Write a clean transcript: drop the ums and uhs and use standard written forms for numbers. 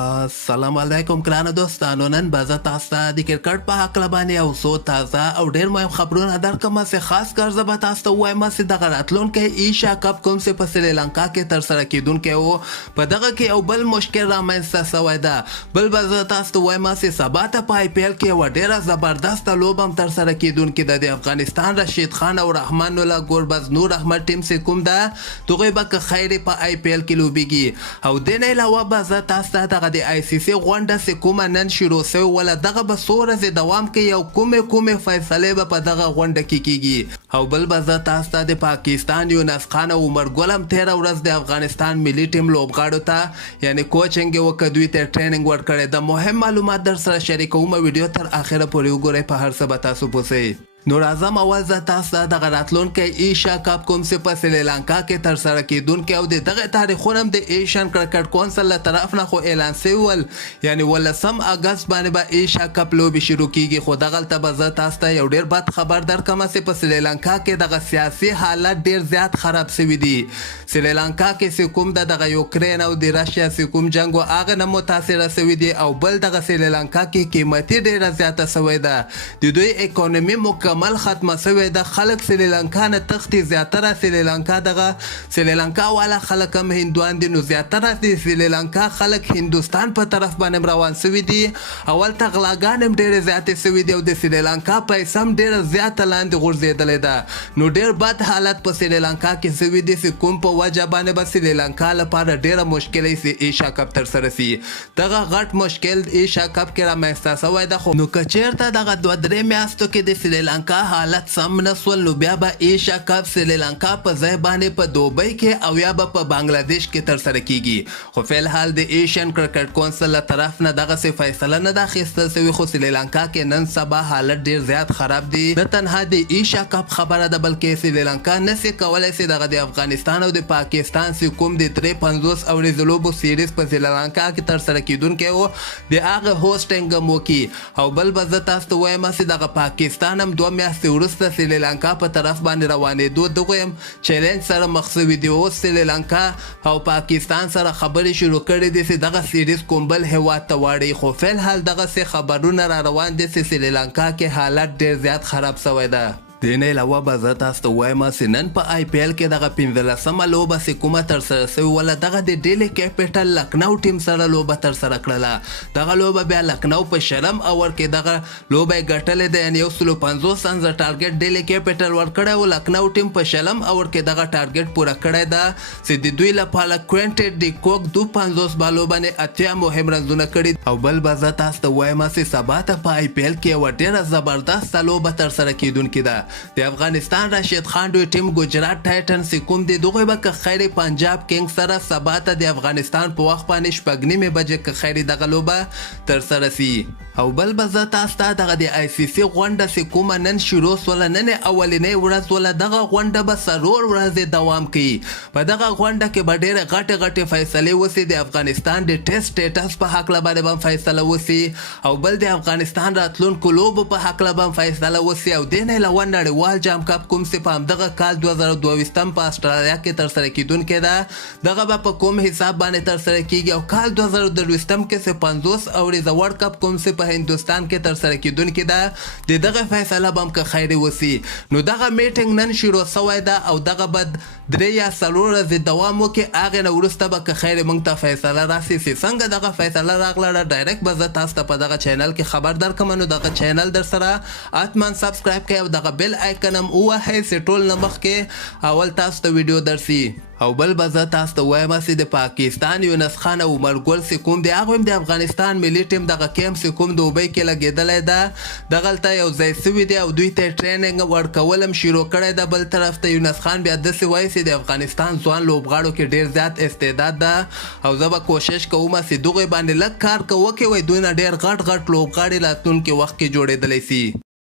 السلام علیکم ګرانو دوستانو. نن به زه تاسو ته د کرکټ په هکله باندې یو څو تازه او ډېر مهم خبرونه درکړم. چې خاص کر زه به تاسو ته ووایم چې دغه راتلونکی ایشیا کپ کوم چې په سریلانکا کې ترسره کیدونکی و، په دغه کې یو بل مشکل رامنځته شوی ده. بل به زه تاسو ته ووایم چې سبا ته په آی پی ایل کې یوه ډېره زبردسته لوبه هم ترسره کیدونکې ده. د افغانستان رشید خان او رحمان الله ګوربز نور احمد ټیم چې کوم ده، دغوی به که خیر په آی پی ایل کې لوبیږي. او دې نه علاوه به زه تاسو ته د آی سی سی غونډه چې کومه نن شروع شوې وله، دغه به څو ورځې دوام کوي او کومې فیصلې به په دغه غونډه کې کیږي. او بل به زه تاسو ته د پاکستان یونس خان او عمر ګل هم تېره ورځ د افغانستان ملي ټیم لوبغاړو ته یعنې کوچنګ یې وکړه، دوی ته ټریننګ ورکړی ده. مهم معلومات در سره شریکوم. ویډیو تر اخره پورې وګورئ، په هر څه به تاسو پوهیږئ. نو راځم اول زه تاسو ته دغه راتلونکی ایشیا کپ کوم چې په سریلانکا کې ترسره کیدونکی او د دغه تاریخونه هم د ایشین کرکټ کونسل له طرف نه خو اعلان شوي ول، یعنې 18 اګست باندې به ایشیا کپ لوبې شروع کیږي. خو دغلته به زه تاسو ته یو ډېر بد خبر درکړم چې په سریلانکا کې دغه سیاسي حالت ډېر زیات خراب شوي دي. سریلانکا کې چې کوم دغه یوکرین او د راشیا چې کوم جنګ و، هغه نه متاثره شوي دي. او بل دغه سریلانکا کې قیمتي ډېره زیاته شوې ده، د دوی اکانومي مکمل ختمه شوې ده. خلک سریلانکا نه تښتي، زیاتره سریلانکا دغه سریلانکا والا خلک هم هندوان دي، نو زیاتره د سریلانکا خلک هندوستان په طرف باندې روان شوي دي. اول ته غلاګانې هم ډېرې زیاتې شوي دي او د سریلانکا پیسه هم ډېره زیاته لاندې غورځېدلې ده. نو ډېر بد حالت په سریلانکا کې شوي دي چې کوم په وجه باندې به سریلانکا لپاره ډېره مشکل چې ایشیا کپ ترسره شي. دغه غټ مشکل ایشیا کپ کې رامنځته شوی ده. خو نو که چېرته دغه 2-3 میاشتو کې د سریلانکا حالت سم نه شول، نو بیا به ایشیا کپ سریلانکا په ځای باندې په دوبۍ کې او یا به په بنګلادیش کې ترسره کیږي. خو فلحال د ایشین کرکټ کونسل له طرف نه دغسې فیصله نه ده اخیستل شوې. خو سریلانکا کې نن سبا حالت ډېر زیات خراب دی. نه تنها د ایشیا کپ خبره ده، بلکې سریلانکا نشي کولی چې دغه د افغانستان او د پاکستان چې کوم د 53 اوريزو لوبو سیریز په سریلانکا کې ترسره کیدونکی و، د هغه هوسټینګ هم وکړي. او بل به زه تاسو ته وایم چې دغه پاکستان هم 2 میاشتې وروسته سریلانکا په طرف باندې روانېدو دغه هم چیلنج سره مخ شوي دي. اوس سریلانکا او پاکستان سره خبرې شروع کړې دي چې دغه سیریز کوم بل هیواد ته واړوي. خو فلحال دغسې خبرونه را روان دي چې سریلانکا کې حالت ډېر زیات خراب شوی ده. دې نه علاوه به زه تاسو ته ووایم چې نن په آی پی ایل کې دغه 15مه لوبه چې کومه ترسره شوې وله، دغه د ډیلي کیپیټل لکنو ټیم سره لوبه ترسره کړله. دغه لوبه بیا لکنو په شلم اوور کې دغه لوبه یې ګټلې ده، یعنې 150 رنزه ټارګټ ډیلي کیپیټل ورکړی و. لکنو ټیم په شلم اوور کې دغه ټارګټ پوره کړی ده چې د دوی لپاره کوینټ ډي کوک 52 بالو باندې 80 مهم رنزونه کړي. او بل به زه تاسو ته ووایم چې سبا ته په آی پی ایل کې یوه ډېره زبردسته لوبه ترسره کیدونکې ده. د افغانستان رشید خان دوی ټیم ګجرات ټایټنز کوم دی، دغوی به که خیر پنجاب کینګز سره سبا ته د افغانستان په وخت باندې 6:30 بجې که خیر دغه لوبه ترسره شي. او بل به زه تاسو ته دغه د آی سی سی غونډه چې کومه نن شروع شوله، نن اولنۍ ورځ وله، دغه غونډه به څلور ورځې دوام کوي. په دغه غونډه کې به ډېرې غټې فیصلې وسي. د افغانستان د ټیسټ سټیټس په هکله باندې به هم فیصله وسي، او بل د افغانستان راتلونکو لوبو په هکله به هم فیصله وسي. او دې نه علاوه نړیوال جام کپ کوم چې په همدغه کال 2022 په استرالیا کې ترسره کیدونکی ده، دغه به په کوم حساب باندې ترسره کیږي. او کال 2023 کې چې 50 اوریزه ورلډ کپ کوم چې په هندوستان کې ترسره کیدونکی ده، د دغه فیصله به هم که خیر وسي. نو دغه میټینګ نن شروع شوی ده او دغه به 3 یا 4 ورځې دوام وکړي. هغې نه وروسته به که خیر موږ ته فیصله راسي چې څنګه دغه فیصله راغله. ډایرکټ به زه تاسو ته په دغه چینل کې خبر درکړم. نو دغه چینل در سره حتما سبسکرایب کړئ او دغه بیل آیکن هم ووهئ چې ټول نه مخکې اول تاسو ته ویډیو درسي. او بل به زه تاسو ته وایم چې د پاکستان یونس خان او عمر ګل چې کوم دی، هغوی هم د افغانستان ملي ټیم دغه کیمپ چې کوم دوبۍ کې لګېدلی ده، دغلته یو ځای شوي دي او دوی ته یې ټریننګ ورکول هم شروع کړی ده. بل طرف ته یونس خان بیا داسې وایي چې د افغانستان ځوان لوبغاړو کې ډېر زیات استعداد ده، او زه به کوشش کوم چې دغوی باندې لږ کار وکړي، دوی نه ډېر غټ لوبغاړي راتلونکي وخت کې جوړېدلی شي.